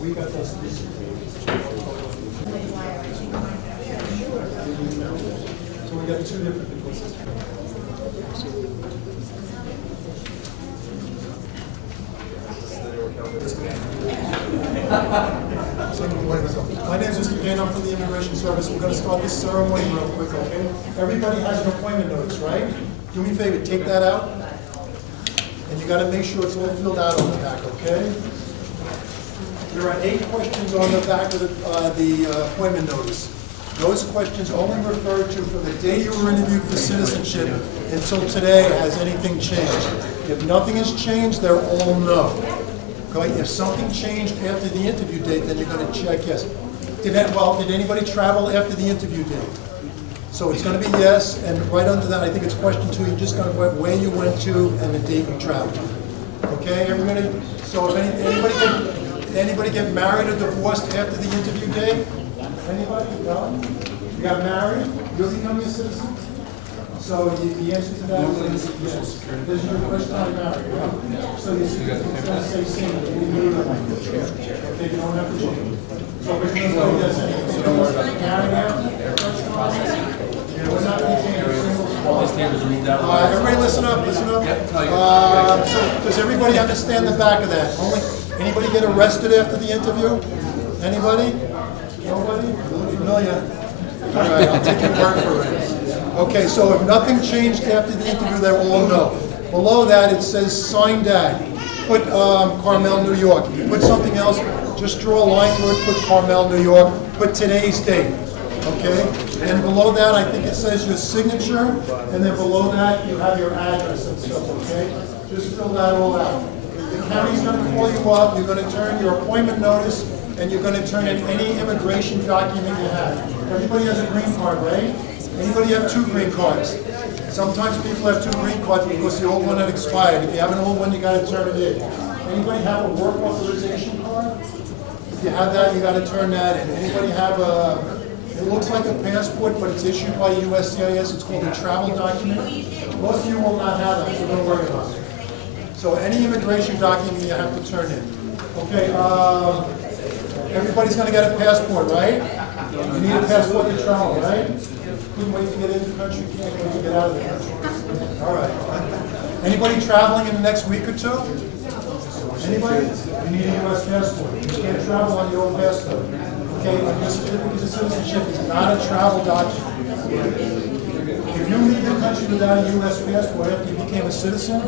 We got those. So we got two different invoices. My name is Mr. Gain. I'm from the Immigration Service. We're going to start this ceremony real quick, okay? Everybody has an appointment notice, right? Do me a favor, take that out. And you got to make sure it's all filled out on the back, okay? There are 8 questions on the back of the appointment notice. Those questions only refer to from the day you were interviewed for citizenship until today. Has anything changed? If nothing has changed, they're all no. Okay? If something changed after the interview date, then you're going to check yes. Did anybody travel after the interview date? So it's going to be yes, and right under that, I think it's question 2. You're just going to put where you went to and the date you traveled. Okay, everybody? So if anybody get married or divorced after the interview date? Anybody? No? You got married? You're becoming a citizen? So the answer to that is yes. This is your first time married, right? So it's going to say single. You need a language. Okay, you don't have to change. So we're going to go yes anyway. So don't worry about it. Married after? Yeah, we're not going to change a single spot. Everybody listen up, listen up. So does everybody understand the back of that? Anybody get arrested after the interview? Anybody? Nobody? Familiar? All right, I'll take your word for it. Okay, so if nothing changed after the interview, they're all no. Below that, it says sign date. Put Carmel, New York. Put something else. Just draw a line through it. Put Carmel, New York. Put today's date. Okay? And below that, I think it says your signature. And then below that, you have your address and stuff. Okay? Just fill that all out. The county's going to call you up. You're going to turn your appointment notice, and you're going to turn in any immigration document you have. Everybody has a green card, right? Anybody have 2 green cards? Sometimes people have 2 green cards because the old one had expired. If you have an old one, you got to turn it in. Anybody have a work authorization card? If you have that, you got to turn that in. Anybody have it looks like a passport, but it's issued by USCIS. It's called a travel document. Most of you will not have that, so don't worry about it. So any immigration document you have to turn in. Okay, everybody's going to get a passport, right? You need a passport to travel, right? Couldn't wait to get into the country, can't wait to get out of the country. All right. Anybody traveling in the next week or 2? Anybody? You need a U.S. passport. You can't travel on your old passport. Okay, your certificate of citizenship is not a travel document. If you leave the country without a U.S. passport after you became a citizen,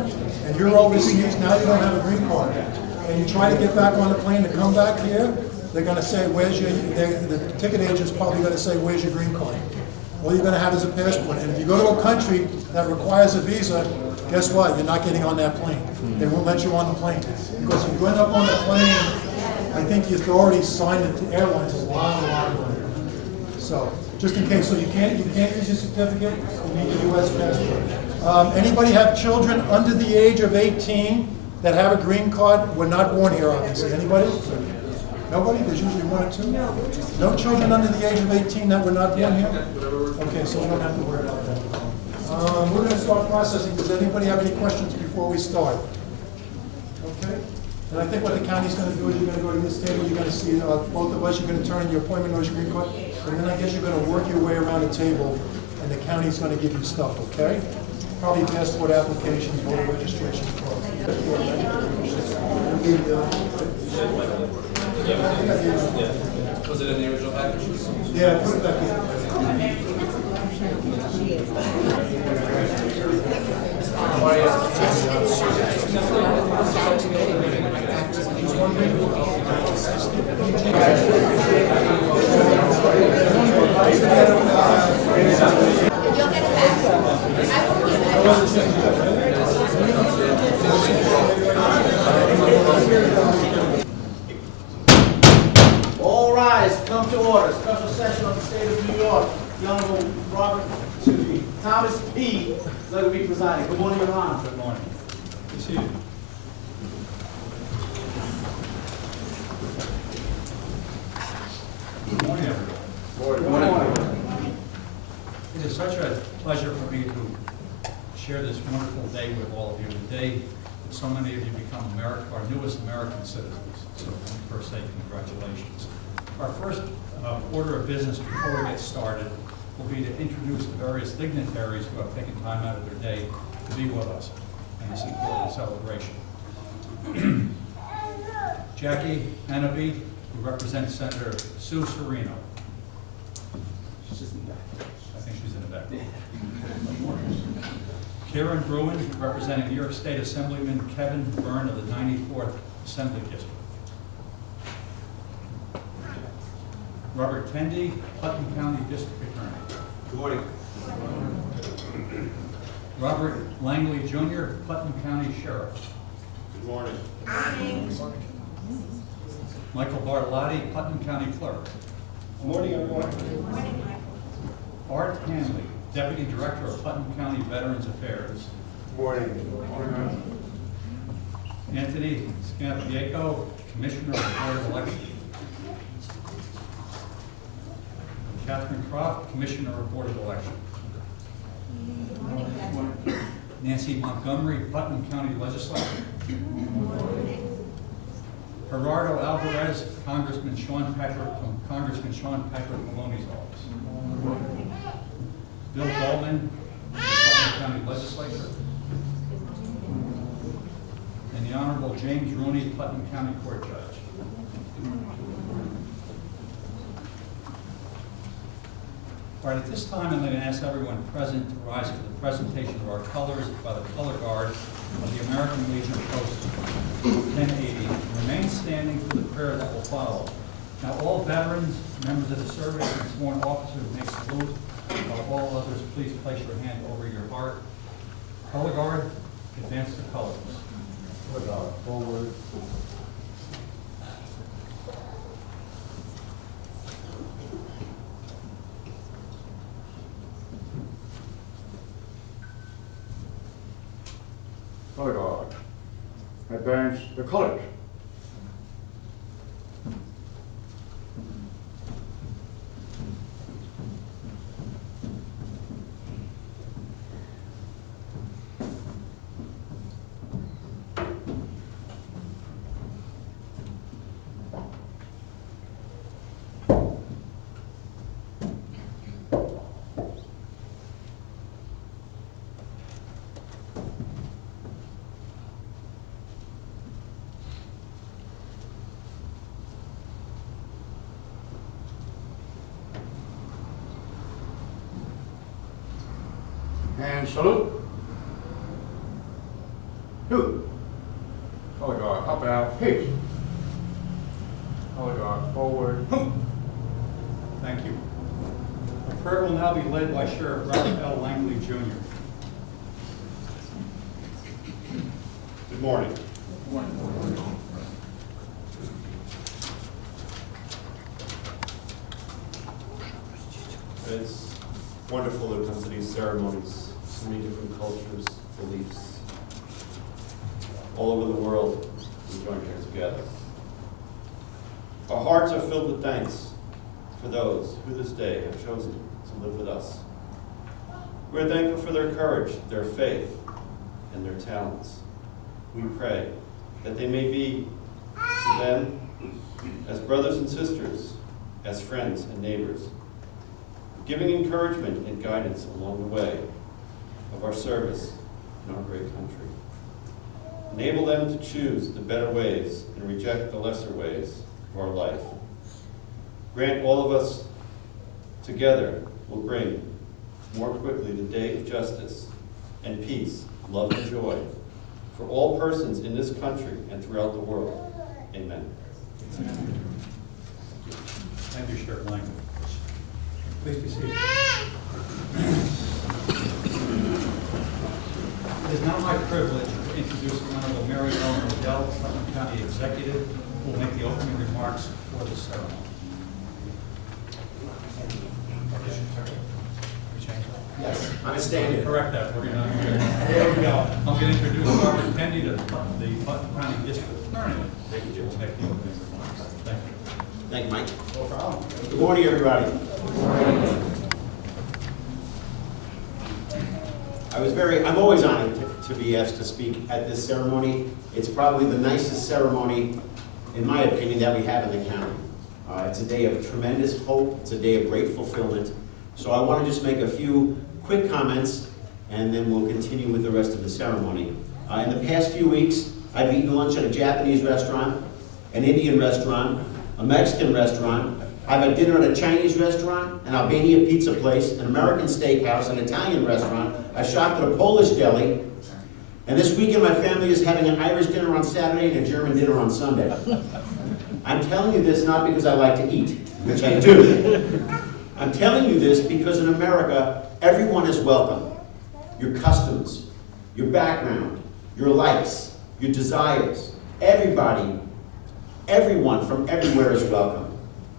and you're overseas, now you don't have a green card, and you try to get back on the plane to come back here, they're going to say, the ticket agent's probably going to say, where's your green card? All you're going to have is a passport. And if you go to a country that requires a visa, guess what? You're not getting on that plane. They won't let you on the plane. Because if you end up on the plane, I think the authorities signed it to airlines a lot of money. So, just in case. So you can't use your certificate, you need a U.S. passport. Anybody have children under the age of 18 that have a green card? We're not born here, obviously. Anybody? Nobody? There's usually 1 or 2? No children under the age of 18 that were not born here? Okay, so we don't have to worry about that. We're going to start processing. Does anybody have any questions before we start? Okay. And I think what the county's going to do is you're going to go to this table, you're going to see both of us, you're going to turn in your appointment notice, your green card, and then I guess you're going to work your way around the table, and the county's going to give you stuff, okay? Probably passport applications, voter registration cards. Was it in the original package? Yeah, put it back in. All rise, come to order. Special session of the State of New York. The Honorable Thomas P. Leatherby presiding. Good morning, Your Honor. Good morning. Be seated. Good morning, everyone. Good morning. It is such a pleasure for me to share this wonderful day with all of you. Today, so many of you become our newest American citizens. So let me first say congratulations. Our first order of business before we get started will be to introduce the various dignitaries who have taken time out of their day to be with us in this important celebration. Jackie Hanaby, who represents Senator Sue Serino. She's just in the back. I think she's in the back. Karen Bruin, representing New York State Assemblyman Kevin Byrne of the 94th Assembly District. Robert Tendy, Putnam County District Attorney. Good morning. Robert Langley Jr., Putnam County Sheriff. Good morning. Michael Bartolotti, Putnam County Clerk. Good morning, everyone. Art Hanley, Deputy Director of Putnam County Veterans Affairs. Good morning. Anthony Scampiaco, Commissioner of the Board of Elections. Catherine Croft, Commissioner of Board of Elections. Nancy Montgomery, Putnam County Legislator. Gerardo Alvarez, Congressman Sean Patrick Maloney's office. Bill Goldman, Putnam County Legislature. And the Honorable James Rooney, Putnam County Court Judge. All right, at this time, I'm going to ask everyone present to rise for the presentation of our colors by the color guard of the American Legion Post 1080. Remain standing for the prayer that will follow. Now, all veterans, members of the service, and sworn officers may salute. While all others, please place your hand over your heart. Color guard, advance the colors. Color guard, forward. Color guard, advance the colors. And salute. Two. Color guard, up out, peace. Color guard, forward. Thank you. The prayer will now be led by Sheriff Robert L. Langley Jr. Good morning. It's wonderful to come to these ceremonies. So many different cultures, beliefs, all over the world, we join here together. Our hearts are filled with thanks for those who this day have chosen to live with us. We're thankful for their courage, their faith, and their talents. We pray that they may be to them as brothers and sisters, as friends and neighbors, giving encouragement and guidance along the way of our service in our great country. Enable them to choose the better ways and reject the lesser ways of our life. Grant all of us together will bring more quickly the day of justice and peace, love and joy for all persons in this country and throughout the world. Amen. Thank you, Sheriff Langley. Please be seated. It is now my privilege to introduce the Honorable Mary Ellen Odell, Putnam County Executive, who will make the opening remarks for the ceremony. Yes, I'm standing. Correct that. We're gonna, there we go. I'm going to introduce Robert Tendy, the Putnam County District Attorney. Thank you, Jim. Will make the opening remarks. Thank you. Thank you, Mike. No problem. Good morning, everybody. I'm always honored to be asked to speak at this ceremony. It's probably the nicest ceremony, in my opinion, that we have in the county. It's a day of tremendous hope. It's a day of great fulfillment. So I want to just make a few quick comments, and then we'll continue with the rest of the ceremony. In the past few weeks, I've eaten lunch at a Japanese restaurant, an Indian restaurant, a Mexican restaurant. I've had dinner at a Chinese restaurant, an Albanian pizza place, an American steakhouse, an Italian restaurant. I shopped at a Polish deli. And this weekend, my family is having an Irish dinner on Saturday and a German dinner on Sunday. I'm telling you this not because I like to eat, which I do. I'm telling you this because in America, everyone is welcome. Your customs, your background, your likes, your desires, everybody, everyone from everywhere is welcome.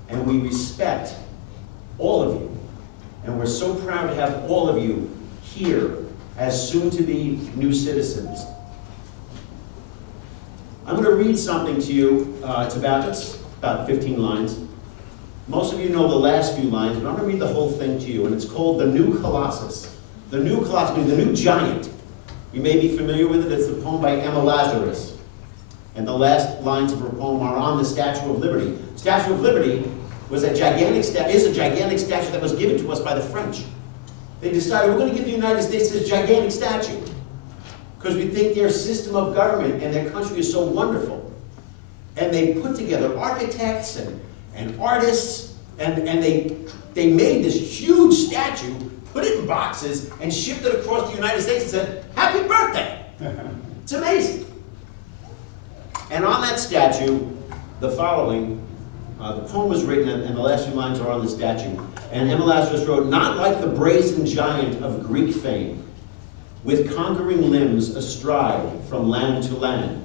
And we respect all of you. And we're so proud to have all of you here as soon-to-be new citizens. I'm going to read something to you. It's about 15 lines. Most of you know the last few lines, but I'm going to read the whole thing to you, and it's called The New Colossus. The New Colossus, meaning the new giant. You may be familiar with it. It's a poem by Emma Lazarus. And the last lines of her poem are on the Statue of Liberty. Statue of Liberty is a gigantic statue that was given to us by the French. They decided, we're going to give the United States this gigantic statue because we think their system of government and their country is so wonderful. And they put together architects and artists, and they made this huge statue, put it in boxes, and shipped it across the United States and said, happy birthday! It's amazing. And on that statue, the following, the poem was written, and the last few lines are on the statue. And Emma Lazarus wrote, not like the brazen giant of Greek fame, with conquering limbs astride from land to land.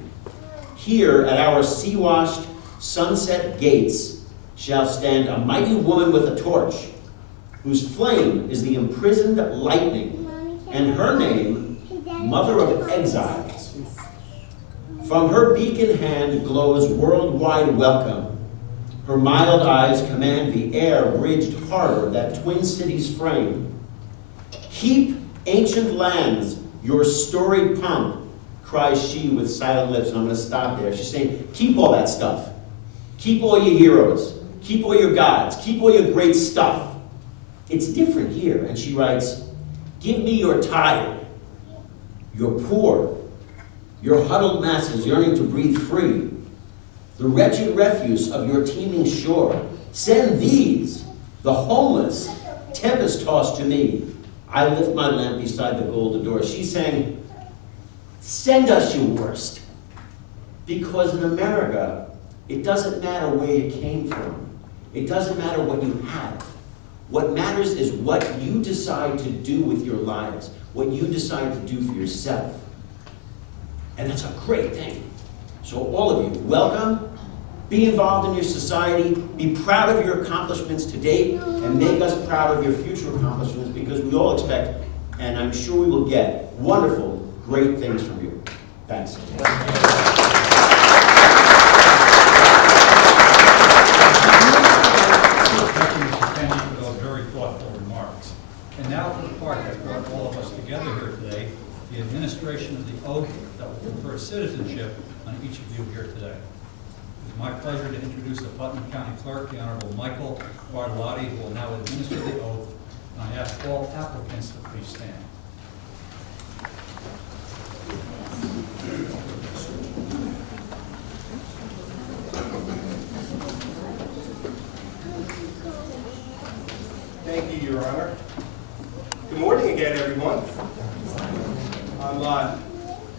Here at our sea-washed sunset gates shall stand a mighty woman with a torch, whose flame is the imprisoned lightning, and her name, Mother of Exiles. From her beacon hand glows worldwide welcome. Her mild eyes command the air-bridged horror that twin cities frame. Keep, ancient lands, your storied pomp, cries she with silent lips. And I'm going to stop there. She's saying, keep all that stuff. Keep all your heroes. Keep all your gods. Keep all your great stuff. It's different here. And she writes, give me your tired, your poor, your huddled masses yearning to breathe free, the wretched refuse of your teeming shore. Send these, the homeless, tempest-tossed to me. I lift my lamp beside the golden door. She's saying, send us your worst. Because in America, it doesn't matter where you came from. It doesn't matter what you have. What matters is what you decide to do with your lives, what you decide to do for yourself. And that's a great thing. So all of you, welcome. Be involved in your society. Be proud of your accomplishments to date, and make us proud of your future accomplishments, because we all expect, and I'm sure we will get, wonderful, great things from you. Thanks. Thank you, Mr. Kenny, for those very thoughtful remarks. And now for the part that brought all of us together here today, the administration of the oath that will confer citizenship on each of you here today. It is my pleasure to introduce the Putnam County Clerk, the Honorable Michael Bartolotti, who will now administer the oath. And I ask all applicants to please stand. Thank you, Your Honor. Good morning again, everyone. I'm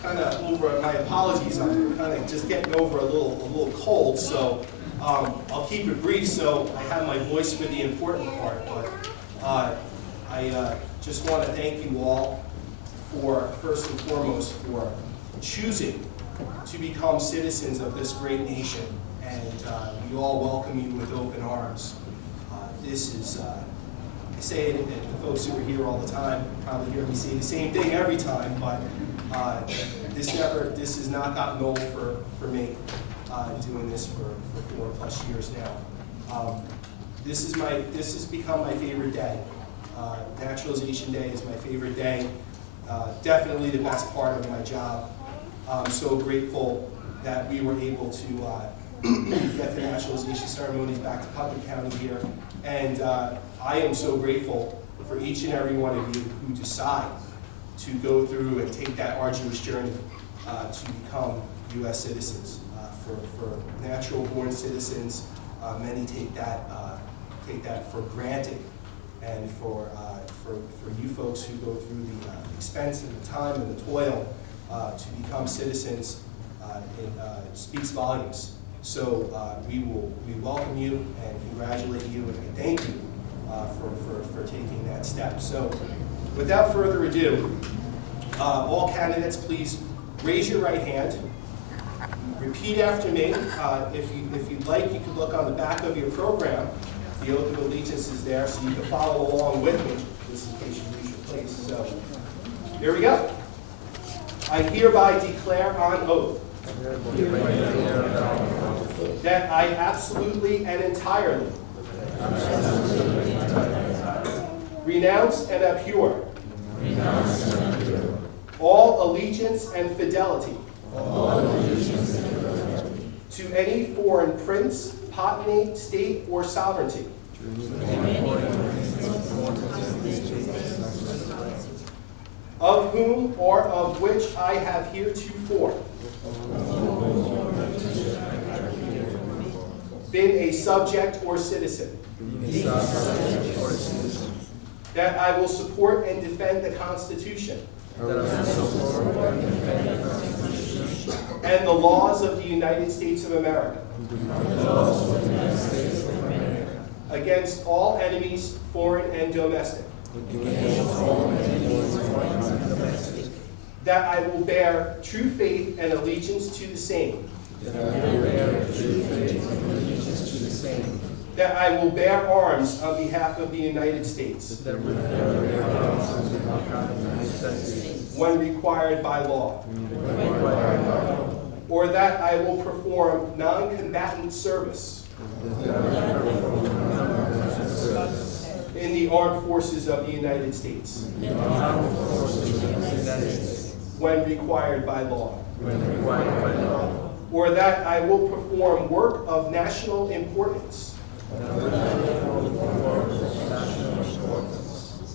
kind of over, my apologies, I'm kind of just getting over a little cold, so I'll keep it brief so I have my voice for the important part. But I just want to thank you all for, first and foremost, for choosing to become citizens of this great nation, and we all welcome you with open arms. This is, I say it, and the folks who are here all the time probably hear me say the same thing every time, but this has not gotten old for me, doing this for 4+ years now. This has become my favorite day. Naturalization Day is my favorite day. definitely the best part of my job. I'm so grateful that we were able to get the naturalization ceremonies back to Putnam County here. And I am so grateful for each and every one of you who decide to go through and take that arduous journey to become U.S. citizens. For natural-born citizens, many take that for granted, and for you folks who go through the expense and the time and the toil to become citizens, it speaks volumes. So we welcome you and congratulate you and thank you for taking that step. So without further ado, all candidates, please raise your right hand. Repeat after me. If you'd like, you can look on the back of your program. The oath of allegiance is there, so you can follow along with me, just in case you lose your place. So here we go. I hereby declare on oath that I absolutely and entirely renounce and abhor all allegiance and fidelity to any foreign prince, potentate, state, or sovereignty, of whom or of which I have heretofore been a subject or citizen, that I will support and defend the Constitution and the laws of the United States of America against all enemies, foreign and domestic, that I will bear true faith and allegiance to the same, that I will bear arms on behalf of the United States when required by law, or that I will perform non-combatant service in the armed forces of the United States when required by law, or that I will perform work of national importance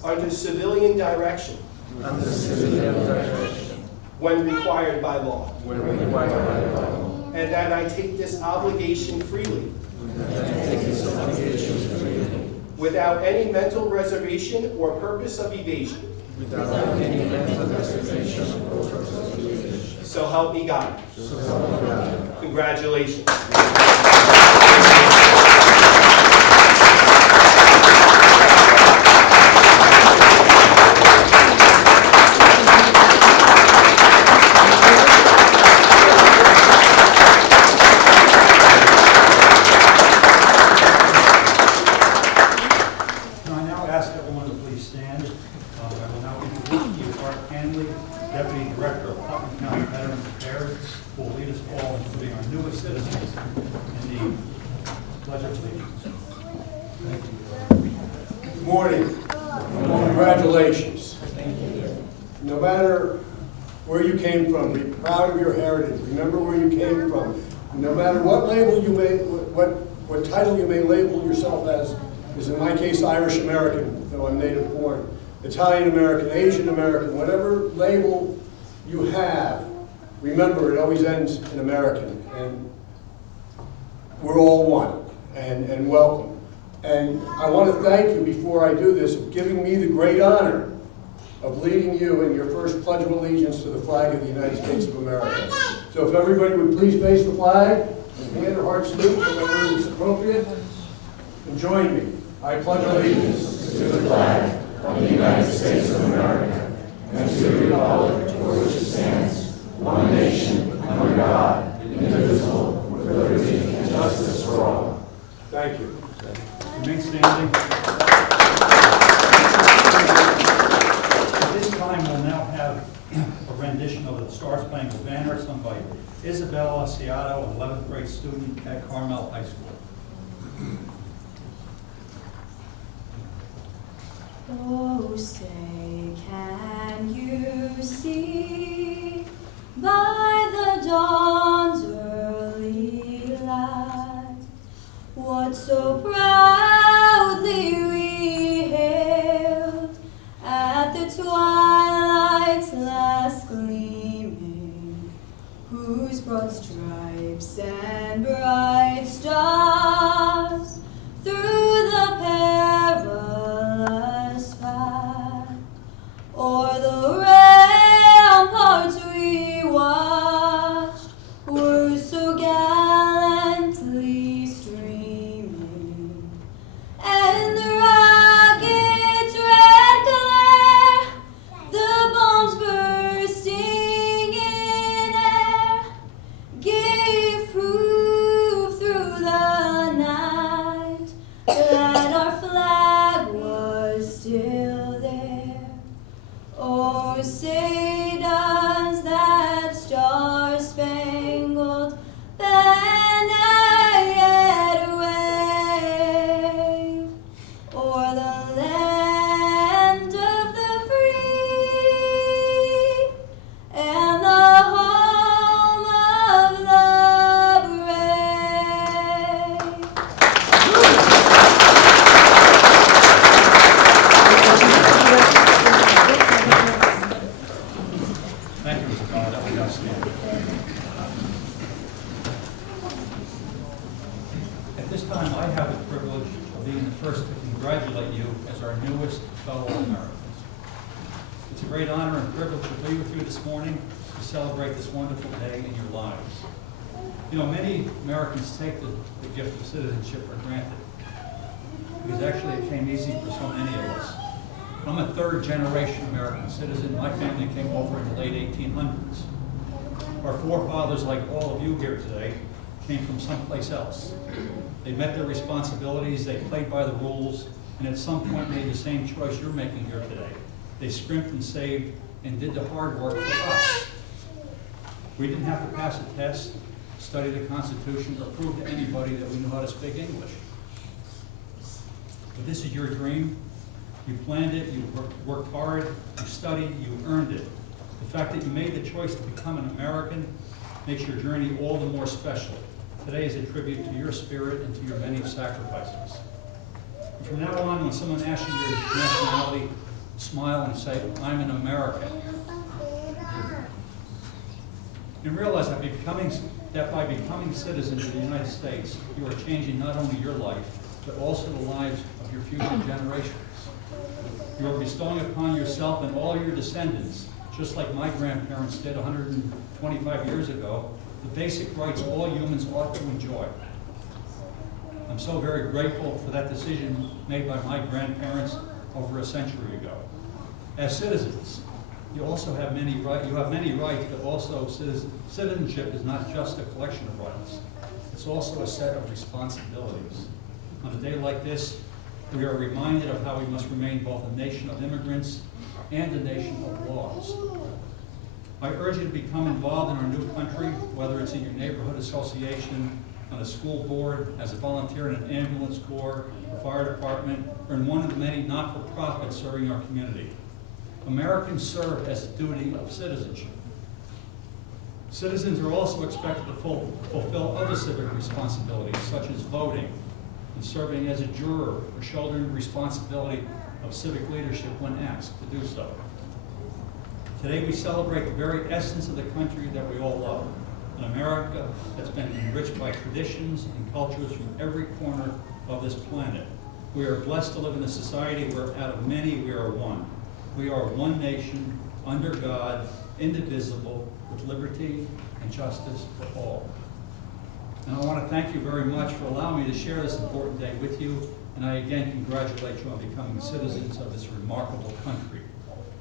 under civilian direction when required by law, and that I take this obligation freely without any mental reservation or purpose of evasion. So help me God. Congratulations. Deputy Director of Putnam County Veterans Affairs, who will lead us all, including our newest citizens, in the Pledge of Allegiance. Thank you. Good morning. Congratulations. No matter where you came from, be proud of your heritage. Remember where you came from. No matter what label you may, what title you may label yourself as in my case, Irish American, though I'm native born, Italian American, Asian American, whatever label you have, remember it always ends in American, and we're all one, and welcome. And I want to thank you, before I do this, of giving me the great honor of leading you in your first Pledge of Allegiance to the flag of the United States of America. So if everybody would please face the flag, and hand or heart salute, whatever is appropriate, and join me. I pledge allegiance to the flag of the United States of America, and to the republic for which it stands, one nation, under God, indivisible, with liberty and justice for all. Thank you. Remain standing. At this time, we'll now have a rendition of the Star Spangled Banner sung by Isabella Ciato, an 11th grade student at Carmel High School. Oh, say, can you see by the dawn's early light what so proudly we hailed at the twilight's last gleaming, whose broad stripes and bright stars through the perilous fight o'er the ramparts we watched were so gallantly streaming, and the rocket's red glare, the bombs bursting in air, gave proof through the night that our flag was still there. Oh, say does that star-spangled banner yet wave o'er the land of the free and the home of the brave? Thank you, Mr. Bond, that was outstanding. At this time, I have the privilege of being the first to congratulate you as our newest fellow Americans. It's a great honor and privilege to be with you this morning to celebrate this wonderful day in your lives. You know, many Americans take the gift of citizenship for granted, because actually it came easy for so many of us. I'm a third-generation American citizen. My family came over in the late 1800s. Our forefathers, like all of you here today, came from someplace else. They met their responsibilities, they played by the rules, and at some point made the same choice you're making here today. They scrimped and saved and did the hard work for us. We didn't have to pass a test, study the Constitution, or prove to anybody that we knew how to speak English. But this is your dream. You planned it, you worked hard, you studied, you earned it. The fact that you made the choice to become an American makes your journey all the more special. Today is a tribute to your spirit and to your many sacrifices. And from now on, when someone asks you your nationality, smile and say, I'm an American. And realize that by becoming citizens of the United States, you are changing not only your life, but also the lives of your future generations. You are bestowing upon yourself and all your descendants, just like my grandparents did 125 years ago, the basic rights all humans ought to enjoy. I'm so very grateful for that decision made by my grandparents over a century ago. As citizens, you also have many rights. You have many rights, but also citizenship is not just a collection of rights. It's also a set of responsibilities. On a day like this, we are reminded of how we must remain both a nation of immigrants and a nation of laws. I urge you to become involved in our new country, whether it's in your neighborhood association, on a school board, as a volunteer in an ambulance corps, a fire department, or in one of the many not-for-profits serving our community. Americans serve as a duty of citizenship. Citizens are also expected to fulfill other civic responsibilities, such as voting and serving as a juror, or shouldering responsibility of civic leadership when asked to do so. Today we celebrate the very essence of the country that we all love, an America that's been enriched by traditions and cultures from every corner of this planet. We are blessed to live in a society where out of many we are one. We are one nation, under God, indivisible, with liberty and justice for all. And I want to thank you very much for allowing me to share this important day with you, and I again congratulate you on becoming citizens of this remarkable country.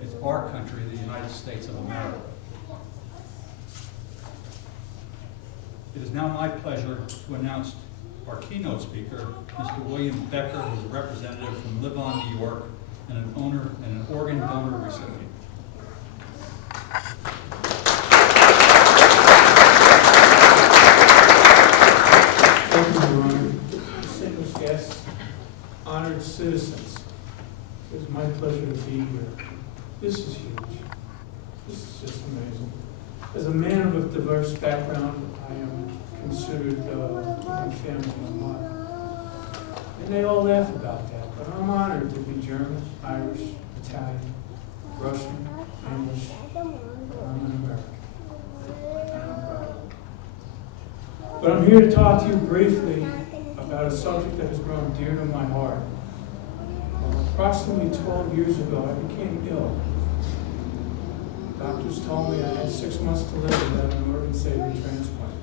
It's our country, the United States of America. It is now my pleasure to announce our keynote speaker, Mr. William Becker, who is a representative from Live On, New York, and an organ donor recipient. Thank you, Your Honor. Distinguished guests, honored citizens, it is my pleasure to be here. This is huge. This is just amazing. As a man of a diverse background, I am considered my family a lot. And they all laugh about that, but I'm honored to be German, Irish, Italian, Russian, English. I'm an American. And I'm proud. But I'm here to talk to you briefly about a subject that has grown dear to my heart. Approximately 12 years ago, I became ill. Doctors told me I had 6 months to live without an organ-saving transplant.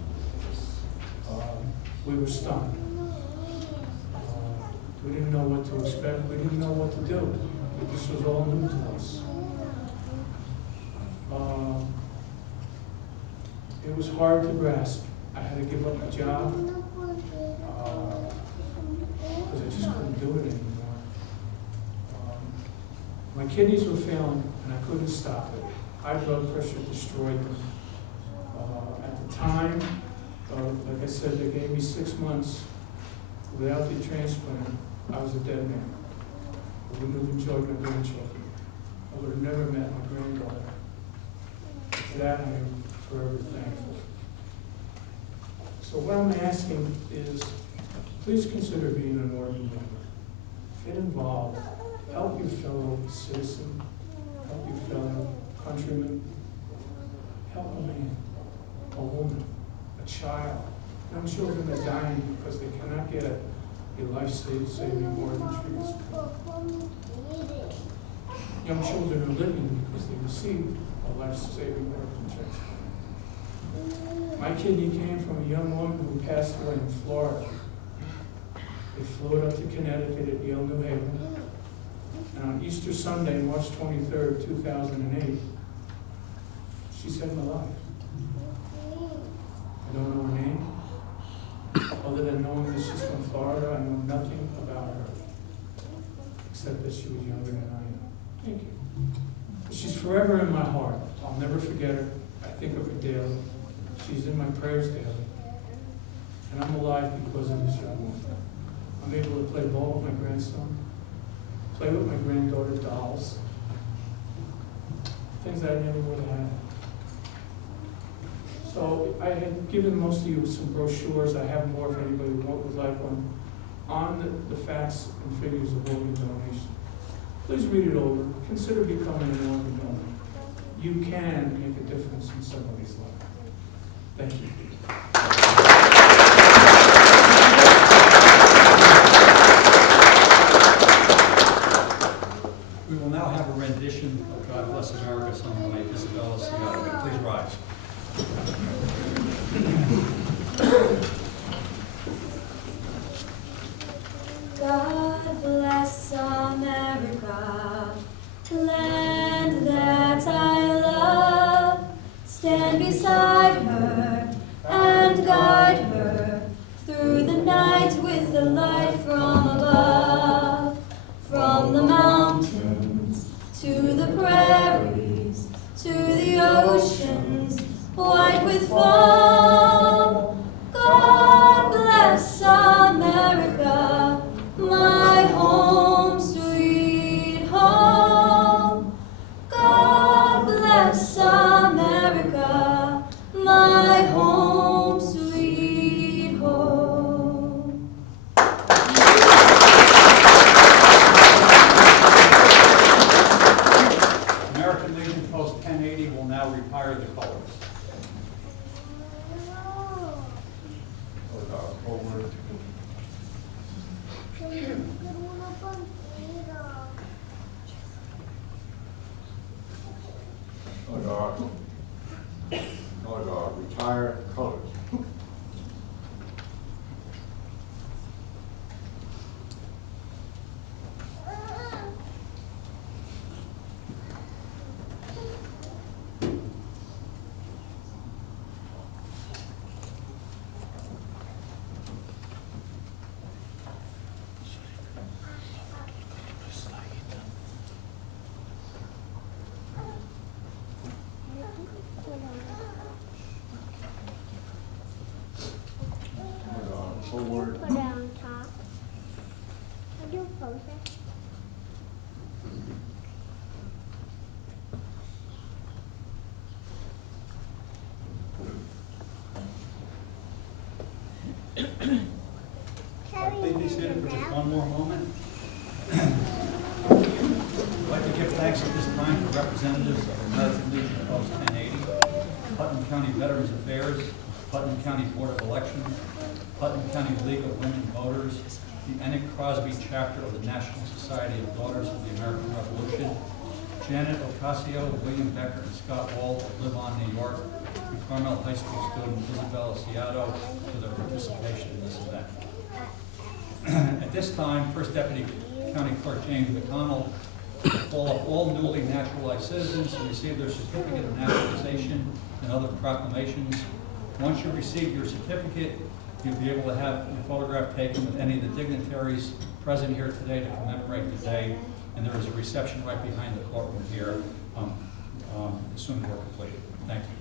We were stunned. We didn't know what to expect. We didn't know what to do. This was all new to us. It was hard to grasp. I had to give up my job because I just couldn't do it anymore. My kidneys were failing, and I couldn't stop it. High blood pressure destroyed them. At the time, like I said, they gave me 6 months. Without the transplant, I was a dead man. I wouldn't have enjoyed my grandchildren. I would have never met my granddaughter. For that, I am forever thankful. So what I'm asking is, please consider being an organ donor. Get involved. Help your fellow citizen. Help your fellow countrymen. Help a man, a woman, a child. Young children are dying because they cannot get a life-saving organ transplant. Young children are living because they received a life-saving organ transplant. My kidney came from a young woman who passed away in Florida. They flew it up to Connecticut at Yale New Haven. And on Easter Sunday, March 23rd, 2008, she saved my life. I don't know her name. Other than knowing that she's from Florida, I know nothing about her, except that she was younger than I am. Thank you. She's forever in my heart. I'll never forget her. I think of her daily. She's in my prayers daily. And I'm alive because of this young woman. I'm able to play ball with my grandson, play with my granddaughter dolls, things I never would have had. So I had given most of you some brochures. I have more if anybody would like one, on the facts and figures of organ donation. Please read it over. Consider becoming an organ donor. You can make a difference in somebody's life. Thank you. We will now have a rendition of God Bless America, sung by Isabella Seattle. Please rise. God bless America, land that I love. Stand beside her and guide her through the night with the light from above. From the mountains to the prairies to the oceans white with foam. God bless America, my home, sweet home. God bless America, my home, sweet home. American Legion Post 1080 will now retire the colors. Forward. Retire colors. Forward. Put it on top. How do you post it? Please be seated for just one more moment. I'd like to give thanks at this time to representatives of American Legion Post 1080, Putnam County Veterans Affairs, Putnam County Board of Elections, Putnam County League of Women Voters, the Enoch Crosby chapter of the National Society of Daughters of the American Revolution, Janet Ocasio, William Becker, and Scott Wall of Live On New York, and Carmel High School student Isabella Ciato for their participation in this event. At this time, First Deputy County Clerk James McConnell will call up all newly naturalized citizens who receive their certificate of naturalization and other proclamations. Once you receive your certificate, you'll be able to have your photograph taken with any of the dignitaries present here today to commemorate the day. And there is a reception right behind the courtroom here as soon as we're completed. Thank you.